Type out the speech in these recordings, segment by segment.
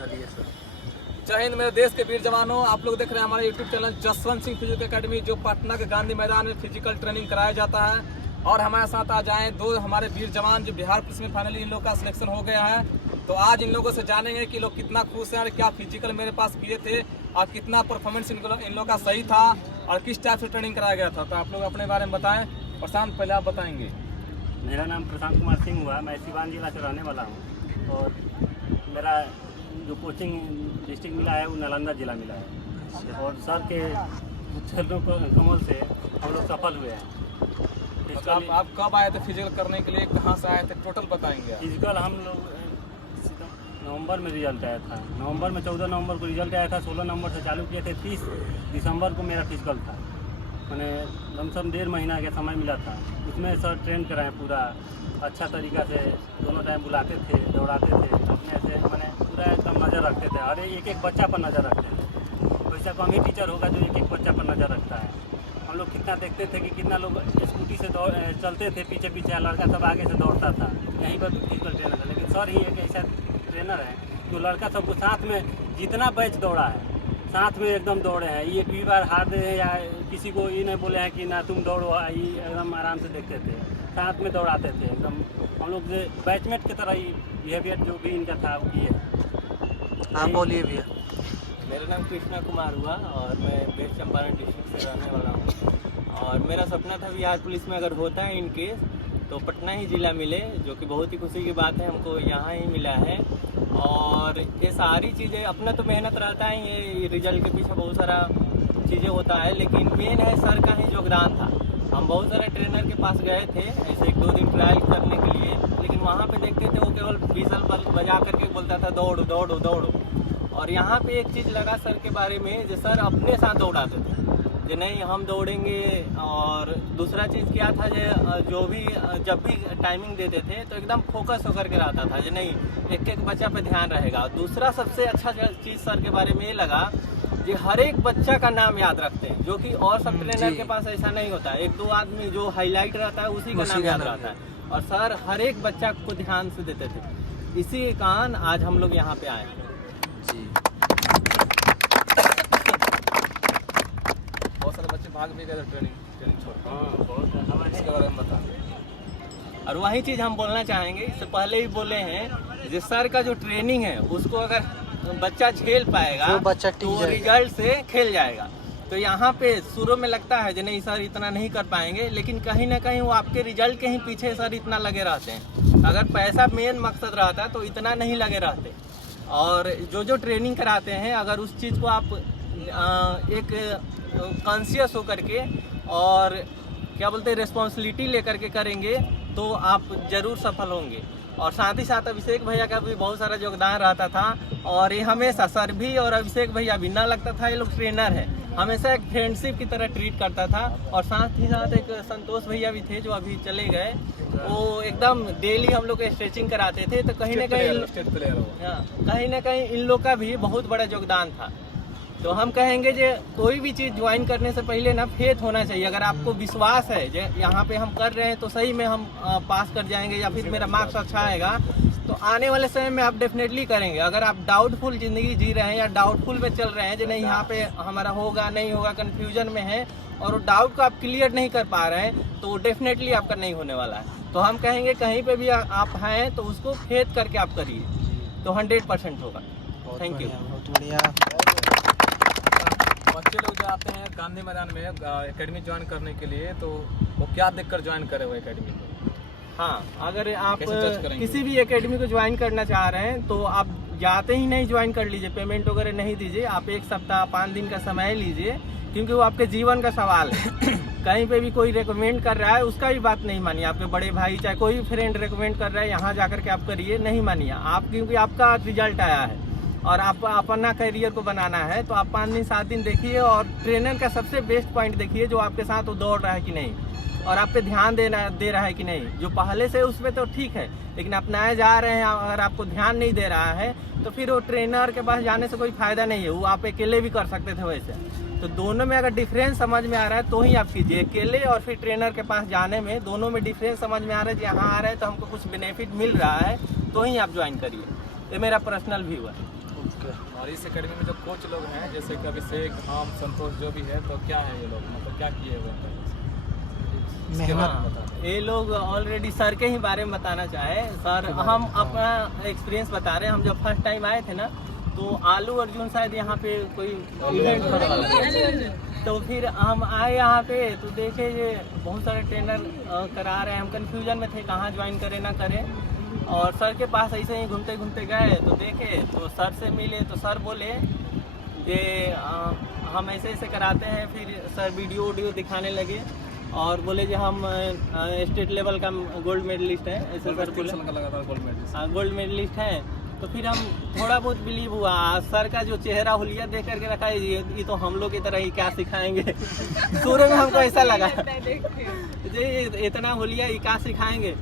चलिए सर। जय हिंद मेरे देश के वीर जवानों, आप लोग देख रहे हैं हमारे YouTube channel Jaswant Singh physical academy, जो पटना के गांधी मैदान में फिजिकल ट्रेनिंग कराया जाता है। और हमारे साथ आज आए दो हमारे वीर जवान जो बिहार पुलिस में फाइनली इन लोग का सिलेक्शन हो गया है। तो आज इन लोगों से जानेंगे कि लोग कितना खुश हैं और क्या फिजिकल मेरे पास किए थे और कितना परफॉर्मेंस इन लोग का सही था और किस टाइप से ट्रेनिंग कराया गया था। तो आप लोग अपने बारे में बताएं। प्रशांत, पहले आप बताएंगे। मेरा नाम प्रशांत कुमार सिंह हुआ, मैं सिवान जिला से रहने वाला हूँ और मेरा जो कोचिंग डिस्ट्रिक्ट मिला है वो नालंदा जिला मिला है और सर के चरणों कमल से हम लोग सफल हुए हैं। तो आप कब आए थे फिजिकल करने के लिए, कहाँ से आए थे, टोटल बताएंगे। फिजिकल हम लोग नवंबर में रिजल्ट आया था, नवंबर में 14 नवंबर को रिजल्ट आया था, 16 नवंबर से चालू किए थे, 30 दिसंबर को मेरा फिजिकल था। मैंने लमसम 1.5 महीना का समय मिला था। उसमें सर ट्रेन कराएँ पूरा अच्छा तरीक़ा से, दोनों टाइम बुलाते थे, दौड़ाते थे, अपने से मैंने पूरा एकदम नज़र रखते थे। अरे एक बच्चा पर नज़र रखते थे। वैसा कम ही टीचर होगा जो एक बच्चा पर नज़र रखता है। हम लोग कितना देखते थे कि कितना लोग स्कूटी से चलते थे, पीछे पीछे लड़का सब आगे से दौड़ता था। यहीं पर फिजिकल ट्रेनर था, लेकिन सर ही एक ऐसा ट्रेनर है जो लड़का सबको साथ में जितना बैच दौड़ा है साथ में एकदम दौड़े हैं। ये भी बार हार दे या किसी को ये नहीं बोले हैं कि ना तुम दौड़ो, ये एकदम आराम से देखते थे, साथ में दौड़ाते थे एकदम। हम लोग बैचमेट की तरह ही बिहेवियर जो भी इनका था वो किए। आप बोलिए भैया। मेरा नाम कृष्णा कुमार हुआ और मैं वेस्ट चंपारण डिस्ट्रिक्ट से रहने वाला हूँ। और मेरा सपना था बिहार पुलिस में अगर होता है इन केस तो पटना ही ज़िला मिले, जो कि बहुत ही खुशी की बात है, हमको यहाँ ही मिला है। और ये सारी चीज़ें अपना तो मेहनत रहता है, ये रिजल्ट के पीछे बहुत सारा चीज़ें होता है, लेकिन मेन है सर का ही योगदान था। हम बहुत सारे ट्रेनर के पास गए थे ऐसे 1-2 दिन ट्रायल करने के लिए, लेकिन वहाँ पे देखते थे वो केवल विसल बजा करके बोलता था दौड़ो दौड़ो दौड़ो। और यहाँ पे एक चीज़ लगा सर के बारे में, जो सर अपने साथ दौड़ाते थे, जो नहीं हम दौड़ेंगे। और दूसरा चीज़ क्या था, जो भी जब भी टाइमिंग देते थे तो एकदम फोकस होकर के रहता था, जो नहीं एक एक बच्चा पे ध्यान रहेगा। दूसरा सबसे अच्छा चीज़ सर के बारे में ये लगा कि हर एक बच्चा का नाम याद रखते हैं, जो कि और सब ट्रेनर के पास ऐसा नहीं होता है। 1-2 आदमी जो हाईलाइट रहता है उसी का नाम याद रहता है, और सर हर एक बच्चा को ध्यान से देते थे। इसी के कारण आज हम लोग यहाँ पे आए जी। बहुत सारे बच्चे भाग भी गए ट्रेनिंग छोड़। हाँ बहुत इसके बारे में बता। और वही चीज़ हम बोलना चाहेंगे, इससे पहले ही बोले हैं, जिस सर का जो ट्रेनिंग है उसको अगर बच्चा झेल पाएगा तो रिजल्ट से खेल जाएगा। तो यहाँ पे शुरू में लगता है जो नहीं सर इतना नहीं कर पाएंगे, लेकिन कहीं ना कहीं वो आपके रिजल्ट के ही पीछे सर इतना लगे रहते हैं। अगर पैसा मेन मकसद रहता तो इतना नहीं लगे रहते। और जो ट्रेनिंग कराते हैं, अगर उस चीज़ को आप एक कॉन्शियस होकर के और क्या बोलते हैं रिस्पॉन्सिबिलिटी लेकर के करेंगे तो आप ज़रूर सफल होंगे। और साथ ही साथ अभिषेक भैया का भी बहुत सारा योगदान रहता था। और ये हमेशा सर भी और अभिषेक भैया भी ना लगता था ये लोग ट्रेनर है, हमेशा एक फ्रेंडशिप की तरह ट्रीट करता था। और साथ ही साथ एक संतोष भैया भी थे जो अभी चले गए, वो एकदम डेली हम लोग स्ट्रेचिंग कराते थे। तो कहीं ना कहीं इन लोग का भी बहुत बड़ा योगदान था। तो हम कहेंगे जो कोई भी चीज़ ज्वाइन करने से पहले ना फेथ होना चाहिए। अगर आपको विश्वास है जो यहाँ पे हम कर रहे हैं तो सही में हम पास कर जाएंगे या फिर मेरा मार्क्स अच्छा आएगा, तो आने वाले समय में आप डेफिनेटली करेंगे। अगर आप डाउटफुल ज़िंदगी जी रहे हैं या डाउटफुल में चल रहे हैं जो नहीं यहाँ पे हमारा होगा नहीं होगा, कन्फ्यूजन में है और डाउट को आप क्लियर नहीं कर पा रहे हैं, तो डेफिनेटली आपका नहीं होने वाला है। तो हम कहेंगे कहीं पर भी आप हैं तो उसको फेथ करके आप करिए, तो 100% होगा। Thank you. बहुत बढ़िया। बच्चे लोग जो आते हैं गांधी मैदान में एकेडमी ज्वाइन करने के लिए, तो वो क्या देखकर ज्वाइन करे वो एकेडमी को? हाँ, अगर आप किसी भी एकेडमी को ज्वाइन करना चाह रहे हैं तो आप जाते ही नहीं ज्वाइन कर लीजिए, पेमेंट वगैरह नहीं दीजिए। आप 1 सप्ताह 5 दिन का समय लीजिए, क्योंकि वो आपके जीवन का सवाल है। कहीं पे भी कोई रेकमेंड कर रहा है उसका भी बात नहीं मानिए। आपके बड़े भाई चाहे कोई भी फ्रेंड रेकमेंड कर रहा है यहाँ जाकर के आप करिए, नहीं मानिए आप, क्योंकि आपका रिजल्ट आया है और आप अपना करियर को बनाना है। तो आप 5 दिन 7 दिन देखिए और ट्रेनर का सबसे बेस्ट पॉइंट देखिए, जो आपके साथ वो दौड़ रहा है कि नहीं और आप पे ध्यान दे रहा है कि नहीं। जो पहले से उस पर तो ठीक है, लेकिन आप नए जा रहे हैं, अगर आपको ध्यान नहीं दे रहा है तो फिर वो ट्रेनर के पास जाने से कोई फ़ायदा नहीं है। वो आप अकेले भी कर सकते थे वैसे। तो दोनों में अगर डिफरेंस समझ में आ रहा है तो ही आप कीजिए, अकेले और फिर ट्रेनर के पास जाने में दोनों में डिफरेंस समझ में आ रहा है। यहाँ आ रहे हैं तो हमको कुछ बेनिफिट मिल रहा है तो ही आप ज्वाइन करिए। ये मेरा पर्सनल व्यू है। ओके। और इस एकेडमी में जो कोच लोग हैं जैसे कि अभिषेक, हम, संतोष जो भी है, तो क्या है ये लोग, मतलब क्या किए हुए हैं? इसके बारे में बताओ। ये लोग ऑलरेडी सर के ही बारे में बताना चाहे सर। हम अपना एक्सपीरियंस बता रहे हैं। हम जब फर्स्ट टाइम आए थे ना, तो आलू अर्जुन शायद यहाँ पे कोई इवेंट होने वाला था, तो फिर हम आए यहाँ पे तो देखे ये बहुत सारे ट्रेनर करा रहे हैं। हम कंफ्यूजन में थे कहाँ ज्वाइन करें ना करें, और सर के पास ऐसे ही घूमते घूमते गए तो देखे, तो सर से मिले तो सर बोले कि हम ऐसे ऐसे कराते हैं। फिर सर वीडियो दिखाने लगे और बोले कि हम स्टेट लेवल का गोल्ड मेडलिस्ट हैं, ऐसे सर बोले। लगातार गोल्ड मेडलिस्ट। हाँ, गोल्ड मेडलिस्ट हैं। तो फिर हम थोड़ा बहुत बिलीव हुआ। सर का जो चेहरा हुलिया देख करके रखा है, ये तो हम लोग की तरह ही क्या सिखाएंगे। शुरू में हमको ऐसा लगा जी इतना हुलिया ये क्या सिखाएंगे।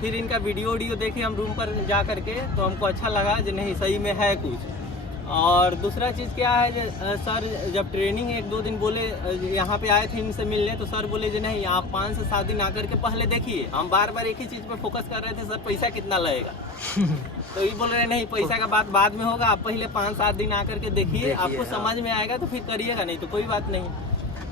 फिर इनका वीडियो देखे हम रूम पर जा करके, तो हमको अच्छा लगा कि नहीं सही में है कुछ। और दूसरा चीज़ क्या है, सर जब ट्रेनिंग 1-2 दिन बोले यहाँ पे आए थे इनसे मिलने, तो सर बोले कि नहीं आप 5 से 7 दिन आकर के पहले देखिए। हम बार बार एक ही चीज़ पे फोकस कर रहे थे, सर पैसा कितना लगेगा। तो ये बोल रहे नहीं पैसा का बात बाद में होगा, आप पहले 5-7 दिन आकर के देखिए, आपको समझ में आएगा तो फिर करिएगा, नहीं तो कोई बात नहीं।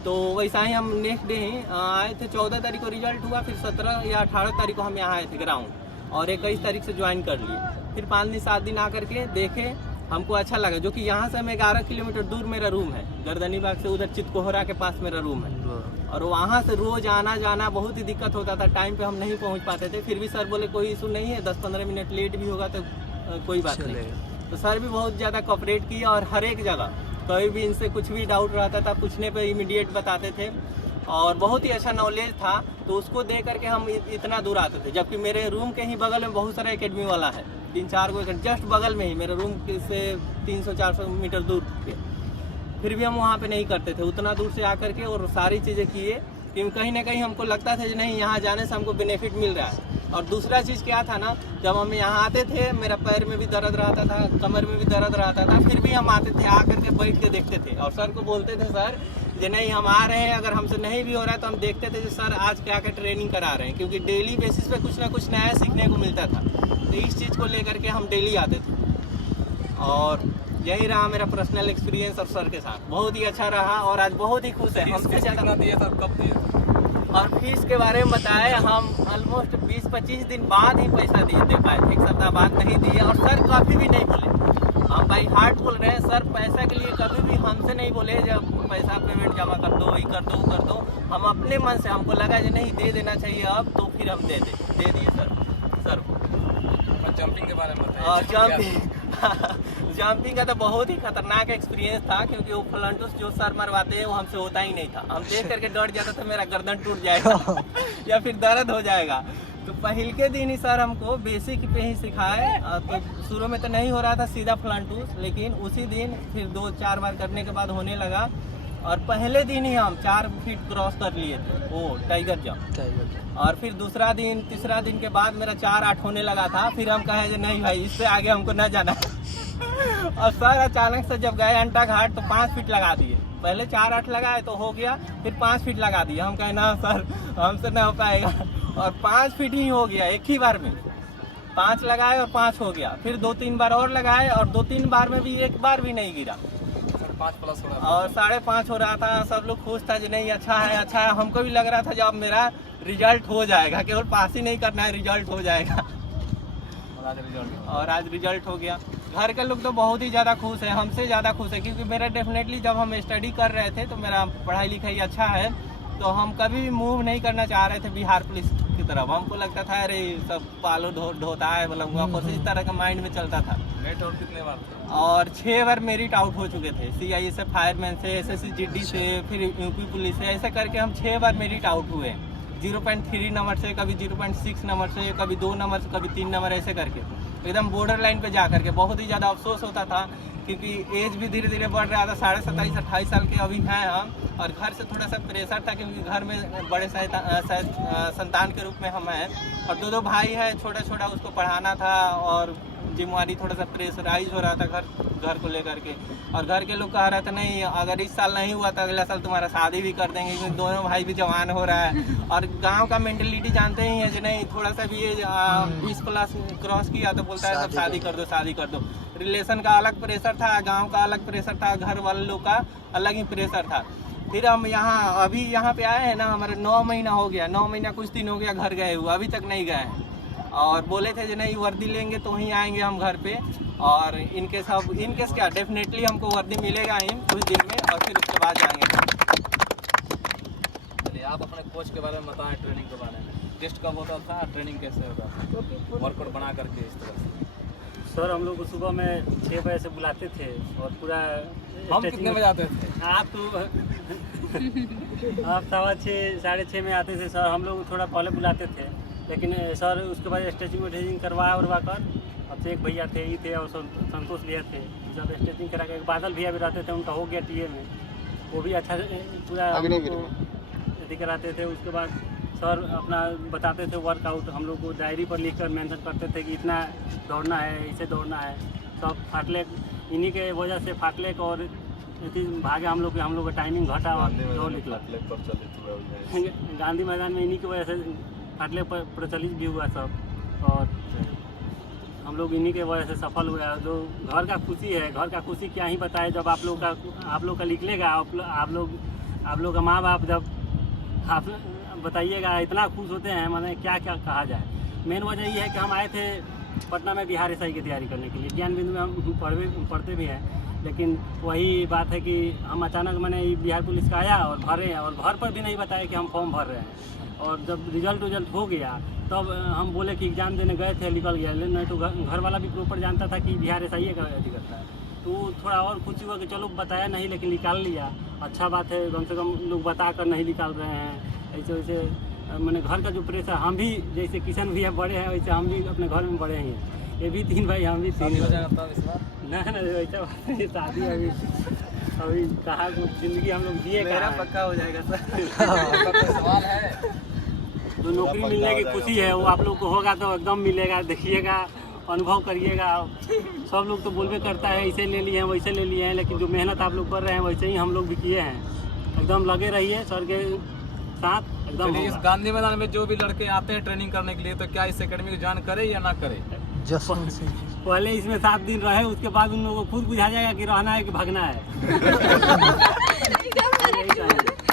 तो वैसा ही हम नेक्स्ट डे ही आए थे। 14 तारीख को रिजल्ट हुआ, फिर 17 या 18 तारीख को हम यहाँ आए थे ग्राउंड, और 21 तारीख से ज्वाइन कर लिए। फिर 5-7 दिन आकर के देखे, हमको अच्छा लगा। जो कि यहाँ से हमें 11 किलोमीटर दूर मेरा रूम है, गर्दनी बाग से उधर चितकोहरा के पास मेरा रूम है, और वहाँ से रोज आना जाना बहुत ही दिक्कत होता था। टाइम पे हम नहीं पहुँच पाते थे। फिर भी सर बोले कोई इशू नहीं है, 10-15 मिनट लेट भी होगा तो कोई बात नहीं। तो सर भी बहुत ज़्यादा कोऑपरेट किया, और हर एक जगह कभी भी इनसे कुछ भी डाउट रहता था पूछने पे इमीडिएट बताते थे, और बहुत ही अच्छा नॉलेज था। तो उसको दे करके हम इतना दूर आते थे, जबकि मेरे रूम के ही बगल में बहुत सारा एकेडमी वाला है, 3-4 को जस्ट बगल में ही, मेरे रूम से 300-400 मीटर दूर पे। फिर भी हम वहाँ पे नहीं करते थे, उतना दूर से आकर के और सारी चीज़ें किए, क्योंकि कहीं ना कहीं हमको लगता था कि नहीं यहाँ जाने से हमको बेनिफिट मिल रहा है। और दूसरा चीज़ क्या था ना, जब हम यहाँ आते थे मेरा पैर में भी दर्द रहता था, कमर में भी दर्द रहता था, फिर भी हम आते थे, आकर के बैठ के देखते थे, और सर को बोलते थे सर जो नहीं हम आ रहे हैं, अगर हमसे नहीं भी हो रहा है तो हम देखते थे कि सर आज क्या क्या ट्रेनिंग करा रहे हैं, क्योंकि डेली बेसिस पे कुछ ना कुछ नया सीखने को मिलता था। तो इस चीज़ को लेकर के हम डेली आते थे, और यही रहा मेरा पर्सनल एक्सपीरियंस। और सर के साथ बहुत ही अच्छा रहा, और आज बहुत ही खुश है। हमसे ज़्यादा दिया था, कब दिया था? और फीस के बारे में बताए, हम ऑलमोस्ट 20-25 दिन बाद ही पैसा दे पाए, 1 सप्ताह बाद नहीं दिए। और सर कभी भी नहीं बोले, हम बाई हार्ट बोल रहे हैं, सर पैसा के लिए कभी भी हमसे नहीं बोले जब पैसा पेमेंट जमा कर दो, ये कर दो, वो कर दो। हम अपने मन से, हमको लगा कि नहीं दे देना चाहिए अब, तो फिर हम दे दिए सर को। जंपिंग के बारे में बताइए। और जंपिंग का तो बहुत ही खतरनाक एक्सपीरियंस था, क्योंकि वो फ्लंटूस जो सर मरवाते हैं वो हमसे होता ही नहीं था। हम देख करके डर जाता था मेरा गर्दन टूट जाएगा या फिर दर्द हो जाएगा। तो पहले के दिन ही सर हमको बेसिक पे ही सिखाए। तो शुरू में तो नहीं हो रहा था सीधा फ्लंटूस, लेकिन उसी दिन फिर 2-4 बार करने के बाद होने लगा, और पहले दिन ही हम 4 फीट क्रॉस कर लिए थे, वो टाइगर जंप। और फिर दूसरा दिन, तीसरा दिन के बाद मेरा 4-8 होने लगा था। फिर हम कहे कि नहीं भाई इससे आगे हमको न जाना और सर अचानक से जब गए अंटा घाट तो 5 फीट लगा दिए। पहले 4-8 लगाए तो हो गया, फिर 5 फीट लगा दिए। हम कहे ना सर हमसे न हो पाएगा, और 5 फीट ही हो गया एक ही बार में। 5 लगाए और 5 हो गया, फिर 2-3 बार और लगाए, और 2-3 बार में भी एक बार भी नहीं गिरा, 5+ हो रहा था, और 5.5 हो रहा था। सब लोग खुश था कि नहीं अच्छा है अच्छा है। हमको भी लग रहा था जब मेरा रिजल्ट हो जाएगा, केवल पास ही नहीं करना है, रिजल्ट हो जाएगा। और आज रिजल्ट हो गया। घर के लोग तो बहुत ही ज़्यादा खुश है, हमसे ज़्यादा खुश है, क्योंकि मेरा डेफिनेटली जब हम स्टडी कर रहे थे तो मेरा पढ़ाई लिखाई अच्छा है, तो हम कभी भी मूव नहीं करना चाह रहे थे बिहार पुलिस की तरफ। हमको लगता था अरे सब पालो ढोता है, मतलब कुछ इस तरह का माइंड में चलता था। मेरिट आउट कितने बार थे? और 6 बार मेरिट आउट हो चुके थे, CIE से, फायरमैन से, SSC GD से, फिर UP पुलिस से। ऐसे करके हम 6 बार मेरिट आउट हुए, 0.3 नंबर से, कभी 0.6 नंबर से, कभी 2 नंबर से, कभी 3 नंबर, ऐसे करके एकदम बॉर्डर लाइन पे जा करके। बहुत ही ज़्यादा अफसोस होता था, क्योंकि एज भी धीरे धीरे बढ़ रहा था। 27-28 साल के अभी हैं हम, और घर से थोड़ा सा प्रेशर था, क्योंकि घर में बड़े संतान के रूप में हम हैं, और 2 भाई हैं छोटा, उसको पढ़ाना था, और जिम्मेवारी थोड़ा सा प्रेशराइज हो रहा था घर को लेकर के। और घर के लोग कह रहे थे नहीं अगर इस साल नहीं हुआ तो अगला साल तुम्हारा शादी भी कर देंगे, क्योंकि दोनों भाई भी जवान हो रहा है। और गांव का मेंटेलिटी जानते ही है कि नहीं थोड़ा सा भी ये 20+ क्रॉस किया तो बोलता है सब शादी कर दो। रिलेशन का अलग प्रेशर था, गांव का अलग प्रेशर था, घर वाले लोग का अलग ही प्रेशर था। फिर हम अभी यहाँ पे आए हैं ना, हमारे 9 महीना हो गया, 9 महीना कुछ दिन हो गया घर गए हुए, अभी तक नहीं गए हैं। और बोले थे जो नहीं वर्दी लेंगे तो ही आएंगे हम घर पे, और इनकेस क्या डेफिनेटली हमको वर्दी मिलेगा ही कुछ दिन में, और फिर उसके बाद जाएंगे। चलिए आप अपने कोच के बारे में बताएं, ट्रेनिंग के बारे में, टेस्ट कब होता था, ट्रेनिंग कैसे होता था, वर्कआउट बना करके इस तरह से। सर हम लोग को सुबह में 6 बजे से बुलाते थे और पूरा हम कितने बजे आते थे? आप तो आप 6:15 साढ़े 6 में आते थे सर। हम लोग थोड़ा पहले बुलाते थे, लेकिन सर उसके बाद स्ट्रेचिंग वेस्ट्रेचिंग करवा कर, अब से एक भैया थे ही थे और संतोष भैया थे, सब स्ट्रेचिंग करा के, बादल भैया भी रहते थे, उनका हो गया टीए में, वो भी अच्छा पूरा अथी कराते थे। उसके बाद सर अपना बताते थे वर्कआउट, हम लोग को डायरी पर लिख कर मेंशन करते थे कि इतना दौड़ना है, इसे दौड़ना है। सब फाटलेक, इन्हीं के वजह से फाटलेक और भागे हम लोग का टाइमिंग घटा और दौड़ निकला। गांधी मैदान में इन्हीं की वजह से फाटलेक पर प्रचलित भी हुआ सब, और हम लोग इन्हीं के वजह से सफल हुआ। जो घर का खुशी है, घर का खुशी क्या ही बताए, जब आप लोग का निकलेगा, आप लोग का माँ बाप जब आप बताइएगा, इतना खुश होते हैं, माने क्या क्या कहा जाए। मेन वजह ये है कि हम आए थे पटना में बिहार एसआई की तैयारी करने के लिए, ज्ञान बिंदु में हम पढ़ते भी हैं, लेकिन वही बात है कि हम अचानक मैंने बिहार पुलिस का आया और भरे, और घर पर भी नहीं बताया कि हम फॉर्म भर रहे हैं। और जब रिजल्ट हो गया तब हम बोले कि एग्ज़ाम देने गए थे, निकल गया, लेकिन नहीं तो घर वाला भी प्रॉपर जानता था कि बिहार एसआई का अथी करता है, तो थोड़ा और खुशी हुआ कि चलो बताया नहीं लेकिन निकाल लिया। अच्छा बात है, कम से कम लोग बता कर नहीं निकाल रहे हैं। ऐसे वैसे मैंने घर का जो प्रेशर, हम भी जैसे किशन भैया बड़े हैं वैसे हम भी अपने घर में बड़े हैं, ये भी 3 भाई, हम भी 3 हो जाएगा इस बार। नहीं वैसा बात नहीं, शादी अभी कहा जिंदगी हम लोग जिए, मेरा पक्का हो जाएगा सर। सवाल है तो नौकरी मिलने की खुशी है वो आप लोग को होगा तो एकदम मिलेगा, देखिएगा, अनुभव करिएगा। सब लोग तो बोलबे करता है ऐसे ले लिए हैं वैसे ले लिए हैं, लेकिन जो मेहनत आप लोग कर रहे हैं वैसे ही हम लोग भी किए हैं। एकदम लगे रहिए सर के साथ, एकदम। इस गांधी मैदान में जो भी लड़के आते हैं ट्रेनिंग करने के लिए, तो क्या इस एकेडमी की ज्वाइन करे या ना करे? जसवंत सिंह पहले इसमें 7 दिन रहे, उसके बाद उन लोगों को खुद बुझा जाएगा कि रहना है कि भागना है।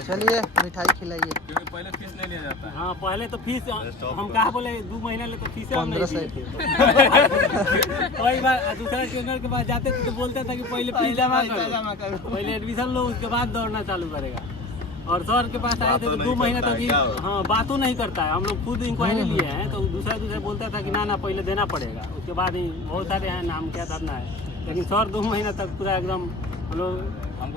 चलिए मिठाई खिलाइए। क्योंकि पहले फीस नहीं लिया जाता है। हाँ पहले तो फीस हम कहा बोले 2 महीना ले तो फीस हम नहीं दिए। कई बार दूसरा ट्रेनर के पास जाते थे तो बोलते था कि पहले फीस जमा करो, पहले एडमिशन लो, उसके बाद दौड़ना चालू करेगा। और सर के पास आए थे तो 2 महीना तक हाँ बातों नहीं करता है। हम लोग खुद इंक्वायरी लिए हैं तो दूसरा बोलता था कि ना पहले देना पड़ेगा, उसके बाद ही बहुत सारे हैं नाम क्या धरना है। लेकिन सर 2 महीना तक पूरा एकदम हम लोग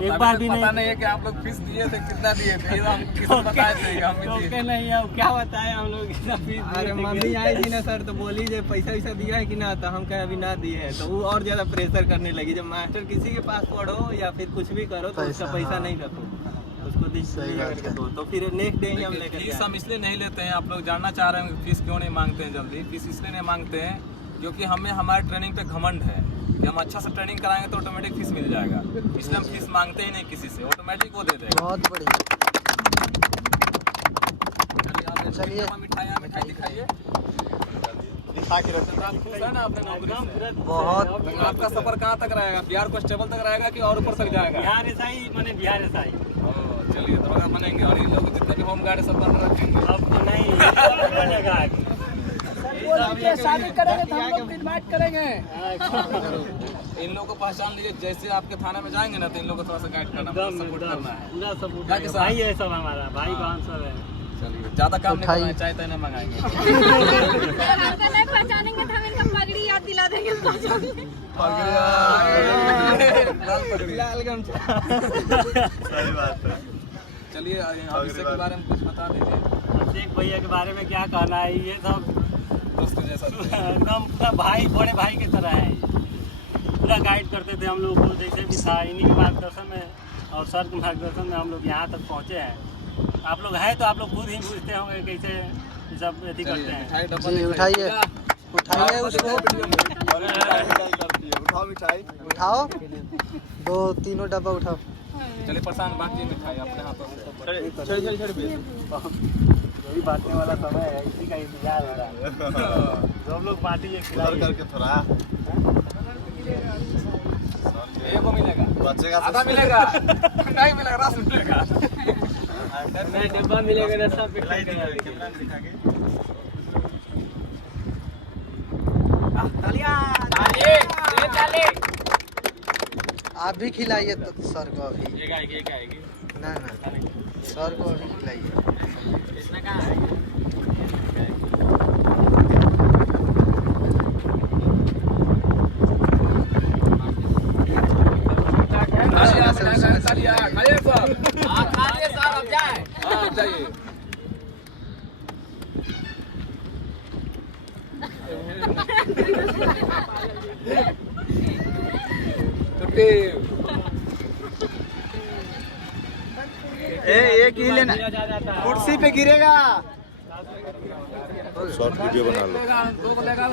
एक बार भी पता नहीं है कि आप लोग फीस दिए थे, कितना दिए थे, हम किसको बताए थे, हम भी दिए। नहीं है क्या बताए हम लोग कितना फीस। अरे मम्मी आई थी ना सर तो बोली जो पैसा वैसा दिया है कि ना, तो हम कहे अभी ना दिए हैं, तो वो और ज़्यादा प्रेशर करने लगी। जब मास्टर किसी के पास पढ़ो या फिर कुछ भी करो तो उसका पैसा नहीं रखो, उसको तो फिर नेक्स्ट डे ही हम लेकर। फीस हम इसलिए नहीं लेते हैं, आप लोग जानना चाह रहे हैं फीस क्यों नहीं मांगते हैं जल्दी। फीस इसलिए नहीं मांगते हैं क्योंकि हमें हमारे ट्रेनिंग पे घमंड है कि हम अच्छा से ट्रेनिंग कराएंगे तो ऑटोमेटिक फीस मिल जाएगा, इसलिए हम फीस मांगते ही नहीं किसी से, ऑटोमेटिक वो दे देगा। बहुत बढ़िया। चलिए मिठाई दिखाइए। खुश है ना अपने नौकरी से? बहुत। आपका सफर कहाँ तक रहेगा? बिहार कांस्टेबल तक रहेगा कि और ऊपर तक जाएगा? बिहार एसआई माने बिहार एसआई। चलिए तो अगर बनेंगे, और ये लोग जितने भी होमगार्ड सब बन रखेंगे। अब तो नहीं बनेगा। शादी करेंगे तो हम लोग इनवाइट करेंगे। इन लोगों को पहचान लीजिए, जैसे आपके थाने में जाएंगे ना तो इन लोगों को थोड़ा सा गाइड करना, सपोर्ट करना है। पूरा सपोर्ट क्या किसान? भाई है सब हमारा, भाई बहन सब है। चलिए ज्यादा काम नहीं करना है, चाय तो नहीं मंगाएंगे। नहीं पहचानेंगे तो हम इनका पगड़ी याद दिला देंगे। लाल गमछा। सही बात है। चलिए अभिषेक के बारे में कुछ बता दीजिए। अभिषेक भैया के बारे में क्या कहना है, ये सब दोस्त जैसा एकदम पूरा भाई, बड़े भाई की तरह है। पूरा गाइड करते थे हम लोग को, जैसे भी था इन्हीं के मार्गदर्शन में और सर के मार्गदर्शन में हम लोग यहाँ तक पहुँचे हैं। आप लोग हैं तो आप लोग खुद ही पूछते होंगे कैसे सब अथी करते हैं। जी उठाइए उसको, उठाओ मिठाई, उठाओ 2-3 डब्बा उठाओ। चलिए परेशान बाकी मिठाई अपने हाथों से। यही बांटने वाला समय है, इसी का इंतजार हो रहा है। जो हम लोग पार्टी ये खिला करके थोड़ा एक को मिलेगा, बचेगा आधा मिलेगा, नहीं मिलेगा, रस मिलेगा। नहीं डब्बा मिलेगा ना सब आप भी खिलाइए तो सर को अभी। एक आएगी। ना सर को अभी खिलाइए। इसमें कहाँ है? खाइए सर, खाइए सर, अब जाए। हाँ जाइए। एक ही लेना, कुर्सी पे गिरेगा। शॉर्ट वीडियो बना लो। दो को लेगा